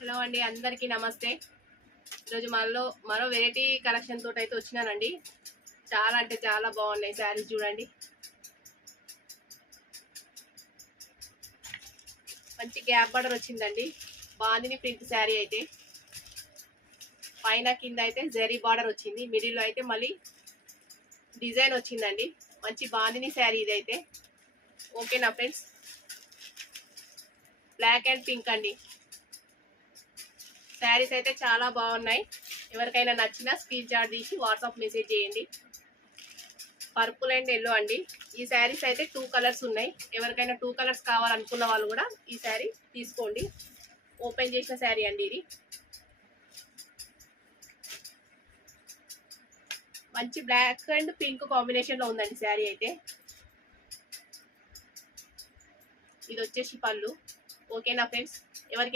Hello అండి, అందరికీ నమస్తే. ఈరోజు మరో వెరైటీ కలెక్షన్ తోటి అయితే వచ్చినానండి. చాలా అంటే చాలా బాగున్నాయి శారీస్. చూడండి, మంచి గ్యాప్ బార్డర్ వచ్చిందండి. బాందిని ప్రింట్ శారీ అయితే పైన కింద అయితే జరీ బార్డర్ వచ్చింది. మిడిల్లో అయితే మళ్ళీ డిజైన్ వచ్చిందండి. మంచి బాందిని శారీ ఇదైతే. ఓకేనా ఫ్రెండ్స్, బ్లాక్ అండ్ పింక్ అండి. శారీస్ అయితే చాలా బాగున్నాయి. ఎవరికైనా నచ్చినా స్క్రీన్ షాట్ తీసి వాట్సాప్ మెసేజ్ చేయండి. పర్పుల్ అండ్ ఎల్లో అండి. ఈ శారీస్ అయితే 2 కలర్స్ ఉన్నాయి. ఎవరికైనా 2 కలర్స్ కావాలనుకున్న వాళ్ళు కూడా ఈ శారీ తీసుకోండి. ఓపెన్ చేసిన శారీ అండి ఇది. మంచి బ్లాక్ అండ్ పింక్ కాంబినేషన్ లో ఉందండి శారీ అయితే. ఇది వచ్చేసి పళ్ళు. ఓకేనా ఫ్రెండ్స్, ఎవరికి